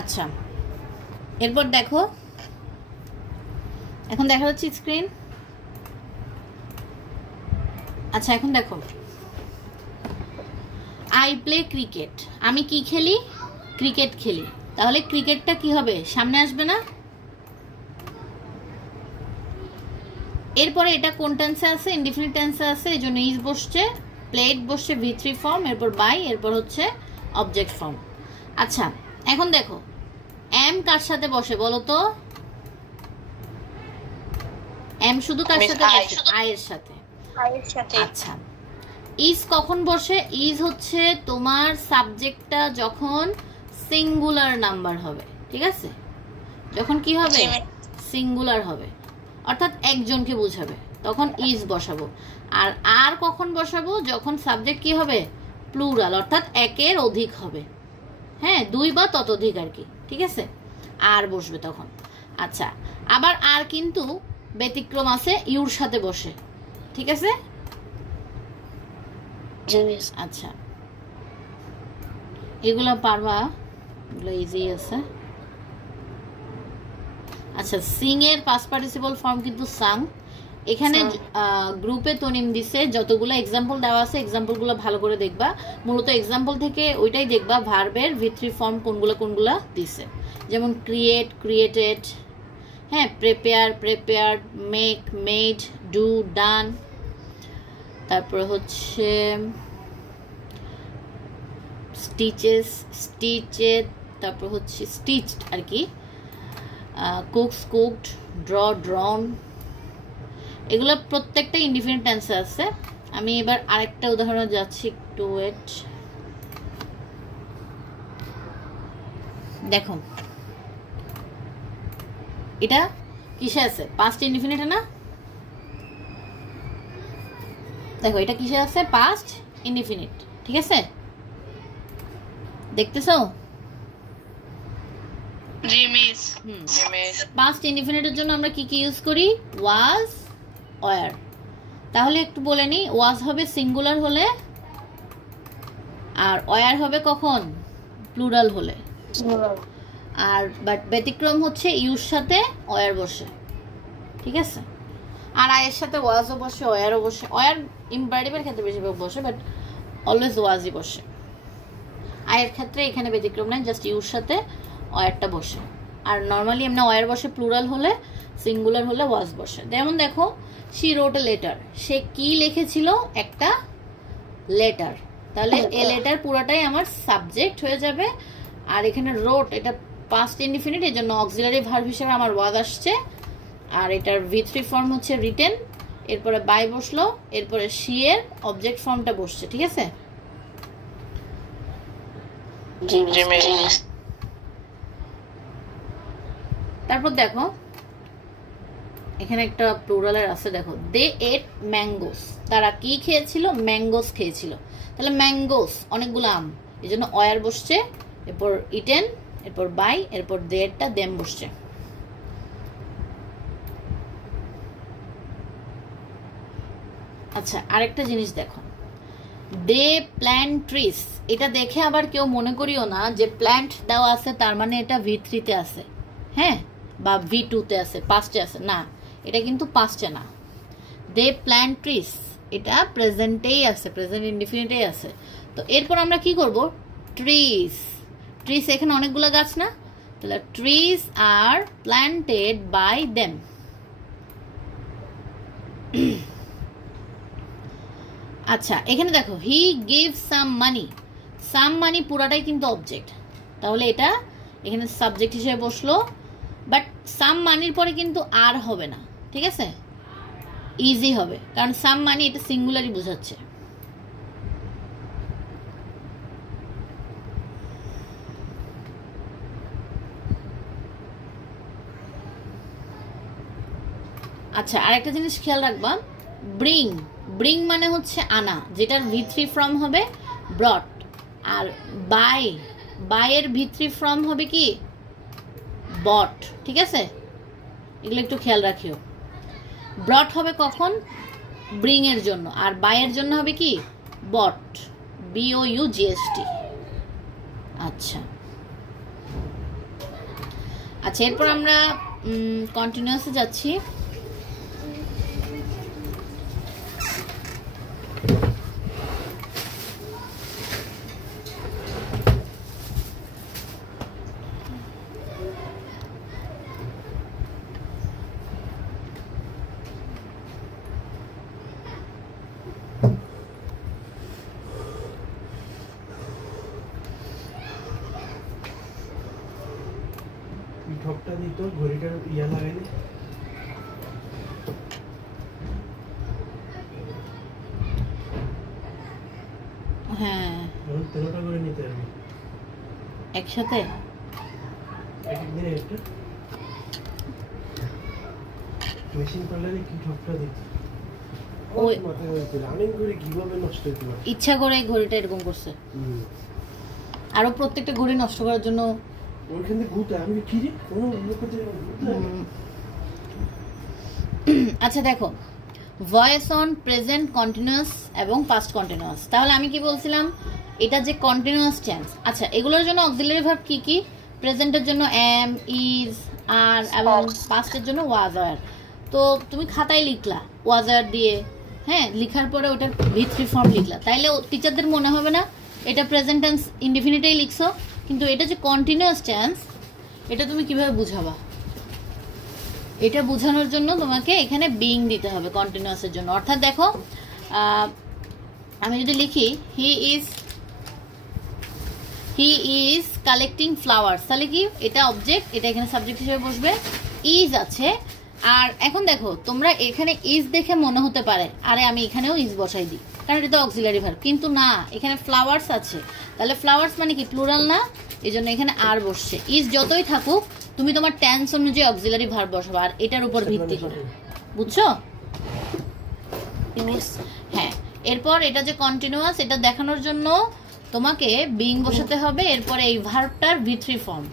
আচ্ছা, এরপর দেখো, এখন দেখা যাচ্ছে স্ক্রিন। আচ্ছা, এখন দেখো, আই প্লে ক্রিকেট, আমি কি খেলি? ক্রিকেট খেলি। তাহলে ক্রিকেটটা কি হবে? সামনে আসবে না? এরপরে এটা কোন টেন্সে আছে? ইনডিফিনিট টেন্সে আছে, এই জন্য ইজ বসছে, প্লেড বসছে V3 ফর্ম, এরপর বাই, এরপর হচ্ছে অবজেক্ট ফর্ম। আচ্ছা, এখন দেখো এম কার সাথে বসে বলো তো? এম শুধু কার সাথে বসে? আই এর সাথে। আচ্ছা, ইজ কখন বসে? ইজ হচ্ছে তোমার সাবজেক্টটা যখন সিঙ্গুলার নাম্বার হবে, ঠিক আছে? যখন কি হবে? সিঙ্গুলার হবে, অর্থাৎ একজনকে বোঝাবে, তখন ইজ বসাবো। আর আর কখন বসাবো? যখন সাবজেক্ট কি হবে? প্লুরাল, অর্থাৎ একের অধিক হবে, হ্যাঁ, দুই বা ততোধিক আর কি, ঠিক আছে? আর বসবে তখন। আচ্ছা, আবার আর কিন্তু ব্যতিক্রম আছে, ইউর সাথে বসে, ঠিক আছে? আচ্ছা, এগুলা পারবা, এগুলো ইজি আছে। আচ্ছা, সিং এর পাস্ট পার্টিসিপল ফর্ম কিন্তু সাং। এখানে গ্রুপে তনিম দিছে, যতগুলো এক্সাম্পল দেওয়া আছে এক্সাম্পলগুলো ভালো করে দেখবা। মূলত এক্সাম্পল থেকে ওইটাই দেখবা ভার্বের V3 ফর্ম কোনগুলা দিছে, যেমন ক্রিয়েট, ক্রিয়েটেড, হ্যাঁ, prepare, prepared, make, made, do, done, তারপর হচ্ছে স্টিচেস, স্টিচেড, তারপর হচ্ছে স্টিচড আর কি, কুকস, কুকড, ড্র, ড্রন, এগুলো প্রত্যেকটা ইনডিফিনিট টেন্সে আছে। আমি এবার আরেকটা উদাহরণ যাচ্ছি, একটু ওয়েট। দেখো এটা কিসে আছে? পাস্ট ইনডিফিনিটে না? দেখো এটা কিসে আছে? পাস্ট ইনডিফিনিট, ঠিক আছে? দেখতেছো? জি মিস। পাস্ট ইনডিফিনিটের জন্য আমরা কি কি ইউজ করি? ওয়াজ, ওয়ার। তাহলে একটু বলে নি, ওয়াজ হবে সিঙ্গুলার হলে, আর ওয়ার হবে কখন? প্লুরাল হলে। আর বাট ব্যতিক্রম হচ্ছে ইউর সাথে ওয়ার বসে, ঠিক আছে? আর আয়ের সাথে ওয়াজও বসে, ওয়ারও বসে। ওয়ার ইম্পারেটিভের ক্ষেত্রে বেশিরভাগ বসে, বাট অলওয়েজ ওয়াজই বসে। আয়ের ক্ষেত্রে এখানে ব্যতিক্রম নাই, জাস্ট ইউর সাথে ওয়ারটা বসে। আর নর্মালি এমনি ওয়ার বসে প্লুরাল হলে, সিঙ্গুলার হলে ওয়াজ বসে। যেমন দেখো, শি রোট এ লেটার, সে কি লিখেছিল? একটা লেটার। তাহলে এ লেটার পুরাটাই আমার সাবজেক্ট হয়ে যাবে। আর এখানে রোট, এটা পাস্ট ইনডিফিনিট, এই জন্য অক্সিলারি ভার্ব হিসেবে আমার ওয়াজ আসছে। আর এটার V3 ফর্ম হচ্ছে রিটেন, এরপরে বাই বসলো, এরপরে শি এর অবজেক্ট ফর্মটা বসছে, ঠিক আছে? তারপর দেখো এখানে একটা প্লুরালের আছে, দেখো, দে এট ম্যাঙ্গোস, তারা কি খেয়েছিল? ম্যাঙ্গোস খেয়েছিল। তাহলে ম্যাঙ্গোস অনেকগুলো আম, এই জন্য ওয়ার বসছে, এরপর ইটেন, এরপর বাই, এরপর দেটা দেম বসছে। আচ্ছা, আরেকটা জিনিস দেখো, দে প্ল্যান্ট ট্রিস, এটা দেখে আবার কেউ মনে করিও না যে প্ল্যান্ট দেওয়া আছে তার মানে এটা V3 তে আছে, হ্যাঁ, বা V2 তে আছে, পাস্টে আছে, না, এটা কিন্তু পাস্টে না। দে প্ল্যান্ট ট্রিস এটা প্রেজেন্টেই আছে, প্রেজেন্ট ইনডিফিনিটেই আছে। তো এরপর আমরা কি করব? ট্রিস, ট্রিস এখানে অনেকগুলো গাছ না, তাহলে trees are planted by them. আচ্ছা, এখানে দেখো, হি গিভ সাম মানি, সাম মানি পুরাটাই কিন্তু অবজেক্ট, তাহলে এটা এখানে সাবজেক্ট হিসেবে বসলো। বাট সাম মানির পরে কিন্তু আর হবে না, ঠিক আছে? ইজি হবে, কারণ সাম মানি এটা সিঙ্গুলারই বোঝাচ্ছে। আচ্ছা, আরেকটা জিনিস খেয়াল রাখবা, ব্রিং, ব্রিং মানে হচ্ছে আনা, যেটার V3 ফর্ম হবে ব্রট। আর বাই, বাইয়ের V3 ফর্ম হবে কি? বট, ঠিক আছে? এগুলো একটু খেয়াল রাখিও। ব্রট হবে কখন? ব্রিং এর জন্য, আর বাইয়ের জন্য হবে কি? বট, BOUGST। আচ্ছা, আচ্ছা, এরপর আমরা কন্টিনিউয়াসে যাচ্ছি। ঠকটা দিত ঘড়িটার ইয়া লাগাইনি। হ্যাঁ, তেরোটা করে নিতে হবে একসাথে, এক একদিনে একটা। মেশিন করলে কি ঠকটা দিত, ওই মাথায় হয়েছে রানিং করে কিভাবে নষ্ট হতে পারে। ইচ্ছা করে এই ঘড়িটা এরকম করছে। আরো প্রত্যেকটা ঘড়ি নষ্ট করার জন্য ওইখান থেকে ঘুরতে আমি কি রে কোনো লোকতে আচ্ছা দেখো, ভয়েস অন প্রেজেন্ট কন্টিনিউয়াস এবং পাস্ট কন্টিনিউয়াস। তাহলে আমি কি বলছিলাম, এটা যে কন্টিনিউয়াস টেন্স। আচ্ছা, এগুলোর জন্য অক্সিলারি ভার্ব কি কি? প্রেজেন্টের জন্য এম, ইজ, আর, এবং পাস্টের জন্য ওয়াজ, আর। তো তুমি খাতায় লিখলা ওয়াজ আর দিয়ে, হ্যাঁ, লিখার পরে ওটার ভি3 ফর্ম লিখলা, তাইলে টিচারদের মনে হবে না এটা প্রেজেন্ট টেন্স ইনডিফিনিটেই লিখছো। কিন্তু এটা যে কন্টিনিউয়াস টেন্স, এটা তুমি কিভাবে বুঝাবা? এটা বোঝানোর জন্য তোমাকে এখানে বিং দিতে হবে কন্টিনিউয়াসের জন্য। অর্থাৎ দেখো, আমি যদি লিখি হি ইজ কালেক্টিং ফ্লাওয়ার্স, তাহলে কি এটা অবজেক্ট, এটা এখানে সাবজেক্ট হিসেবে বসবে, ইজ আছে। আর এখন দেখো, তোমরা এখানে ইজ দেখে মনে হতে পারে আরে আমি এখানেও ইজ বসাই দিই, কারণ এটা তো অক্সিলারি ভার্ব। কিন্তু না, এখানে ফ্লাওয়ার্স আছে, তাহলে ফ্লাওয়ার্স মানে কি প্লুরাল না, এই জন্য এখানে আর বসছে। ইজ যতই থাকুক, তুমি তোমার টেন্স অনুযায়ী অক্সিলারি ভার্ব বসাবে, আর এটার উপর ভিত্তি করে, বুঝছো? হ্যাঁ, এরপর এটা যে কন্টিনিউয়াস, এটা দেখানোর জন্য তোমাকে বিং বসাতে হবে। এরপরে এই ভার্বটার ভি3 ফর্ম।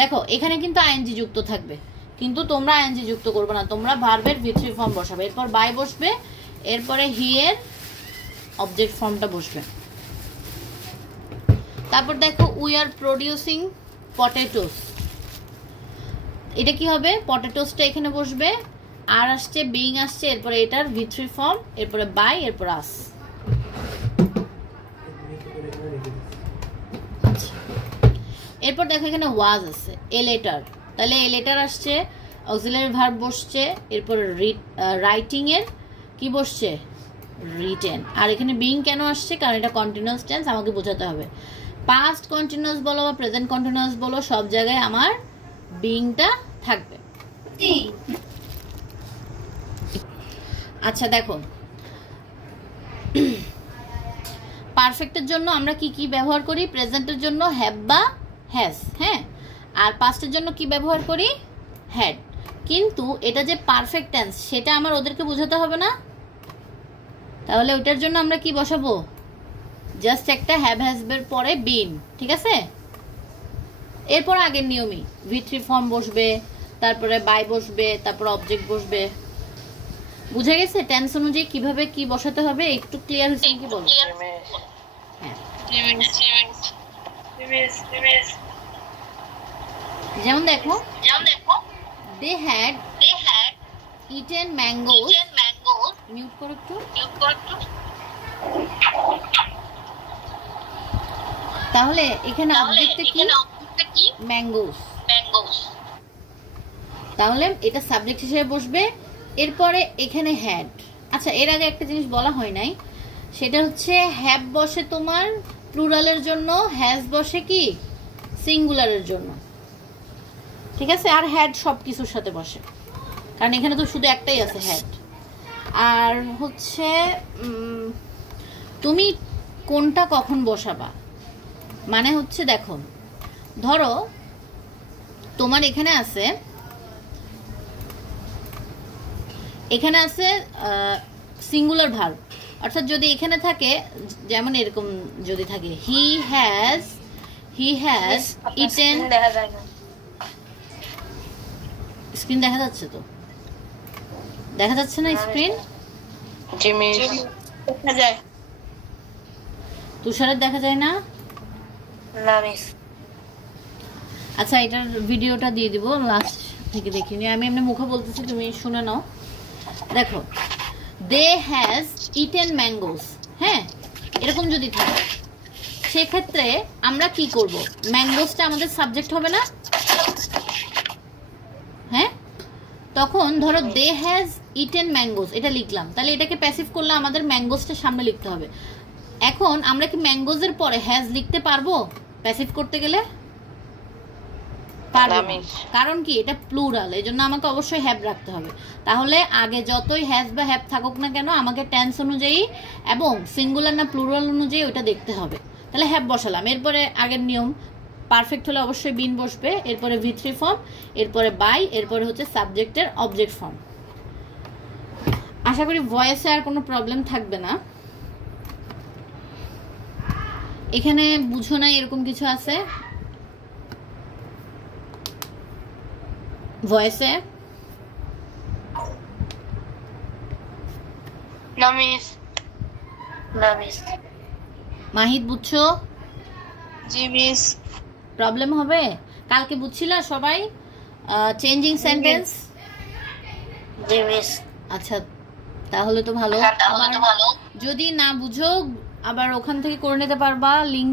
দেখো এখানে কিন্তু আইএনজি যুক্ত থাকবে, কিন্তু তোমরা আইএনজি যুক্ত করবে না, তোমরা ভার্বের ভি3 ফর্ম বসাবে। এরপর বাই বসবে, এরপরে হি এর অবজেক্ট ফর্মটা বসবে। তারপর দেখো উই আর প্রডিউসিং পটেটোস, এটা কি হবে? পটেটোসটা এখানে বসবে, আর আসছে বিং আসছে, এরপরে এটার ভি3 ফর্ম, এরপরে বাই, এরপর আস। এরপর দেখো এখানে ওয়াজ আছে, এ লেটার, তাহলে এ লেটার আসছে, অক্সিলারি ভার্ব বসছে, এরপর রাইটিং এর কি বসছে? রিটেন। আর এখানে বিং কেন আসছে? কারণ এটা কন্টিনিউয়াস টেন্স, আমাকে বোঝাতে হবে। পাস্ট কন্টিনিউয়াস বলো বা প্রেজেন্ট কন্টিনিউয়াস বলো, সব জায়গায় আমার বিংটা থাকবে। আচ্ছা দেখো, পারফেক্টের জন্য আমরা কি কি ব্যবহার করি? প্রেজেন্টের জন্য হ্যাভ বা হ্যাজ, হ্যাঁ, আর পাস্টের জন্য কি ব্যবহার করি? হ্যাড। কিন্তু এটা যে পারফেক্ট টেন্স, সেটা আমার ওদেরকে বোঝাতে হবে না, তাহলে ওটার জন্য আমরা কি বসাবো? জাস্ট একটা হ্যাভ হ্যাজবের পরে বিন, ঠিক আছে? এরপর আগের নিয়মই ভি3 ফর্ম বসবে, তারপরে বাই বসবে, তারপর অবজেক্ট বসবে। বুঝা গেছে টেন্স অনুযায়ী কিভাবে কি বসাতে হবে? একটু ক্লিয়ার হয়েছে কি বলো? হ্যাঁ, যেমন দেখো, they had eaten mangoes, mute করো একটু। তাহলে এখানে অবজেক্টে কি? ম্যাঙ্গোস। তাহলে এটা সাবজেক্ট হিসেবে বসবে। এরপরে এখানে হ্যাড। আচ্ছা, এর আগে একটা জিনিস বলা হয় নাই, সেটা হচ্ছে হ্যাভ বসে তোমার প্লুরালের জন্য, হ্যাজ বসে কি সিঙ্গুলারের জন্য, ঠিক আছে? আর হ্যাড সব কিছুর সাথে বসে, কারণ এখানে তো শুধু একটাই আছে হ্যাড। আর হচ্ছে তুমি কোনটা কখন বসাবা, মানে হচ্ছে দেখো, ধরো তোমার এখানে আছে সিঙ্গুলার ভার্ব, অর্থাৎ যদি এখানে থাকে, যেমন এরকম যদি থাকে হি হ্যাজ ইটেন, স্ক্রিন দেখা যাচ্ছে তো? দেখা যাচ্ছে না স্ক্রিন? তুষারের দেখা যায় না? আচ্ছা এটার ভিডিওটা দিয়ে দিব, লাস্ট থেকে দেখিনি, আমি এমনি মুখে বলতেছি, তুমি শুনে নাও। দেখো, দে হ্যাজ ইটেন ম্যাঙ্গোস, হ্যাঁ এরকম যদি থাকে সেক্ষেত্রে আমরা কি করব, ম্যাঙ্গোসটা আমাদের সাবজেক্ট হবে না? হ্যাঁ, তখন ধরো দে হ্যাজ ইটেন ম্যাঙ্গোস এটা লিখলাম, তাহলে এটাকে প্যাসিভ করলে আমাদের ম্যাঙ্গোসটা সামনে লিখতে হবে। এখন আমরা কি ম্যাঙ্গোজের পরে হ্যাজ লিখতে পারবো প্যাসিভ করতে গেলে? পারবো না। কারণ কি, এটা প্লুরাল, এই জন্য আমাকে অবশ্যই হ্যাভ রাখতে হবে। তাহলে আগে যতই হ্যাজ বা হ্যাভ থাকুক না কেন আমাকে টেন্স অনুযায়ী এবং সিঙ্গুলার না প্লুরাল অনুযায়ী ওটা দেখতে হবে। তাহলে হ্যাভ বসালাম, এরপরে আগের নিয়ম, পারফেক্ট হলে অবশ্যই বিন বসবে, এরপরে V3 ফর্ম, এরপরে বাই, এরপরে হচ্ছে সাবজেক্টের অবজেক্ট ফর্ম। আশা করি ভয়েসে আর কোনো প্রবলেম থাকবে না। এখানে বুঝো না এরকম কিছু আছে ভয়েসে? না মিস, না মিস। মাহিদ বুঝছো? জি মিস। প্রবলেম হবে? কালকে বুঝছিলা সবাই চেঞ্জিং সেন্টেন্স? জি মিস। আচ্ছা তাহলে তো ভালো। তাহলে তো ভালো। যদি না বুঝো আবার ওখান থেকে করে নিতে পারবা, লিঙ্ক